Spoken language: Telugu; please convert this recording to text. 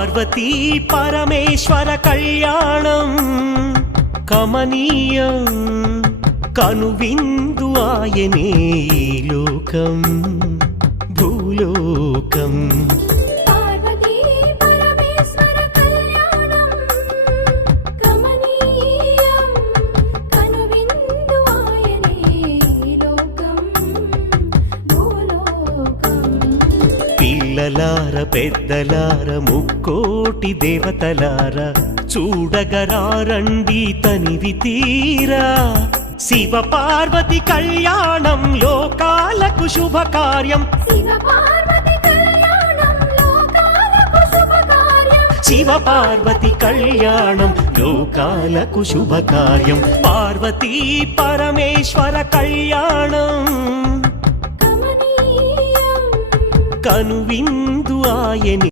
పార్వతీ పరమేశ్వర కళ్యాణం కమనీయం కనువిందు ఆయనే ఈ లోకం భూలోకం. పార్వతీ పరమేశ్వర కళ్యాణం కమనీయం కనువిందు ఆయనే ఈ లోకం భూలోకం. పిల్లలార పెద్దలార ముక్కోటి దేవతలార చూడగరారండి తనివి తీరా శివ పార్వతి కళ్యాణం లోకాలకు శుభకార్యం. శివ పార్వతి కళ్యాణం లోకాలకు శుభకార్యం. శివ పార్వతి కళ్యాణం లోకాలకు శుభకార్యం. పార్వతీ పరమేశ్వర కళ్యాణం కమనీయం కనువిందు ఆయనే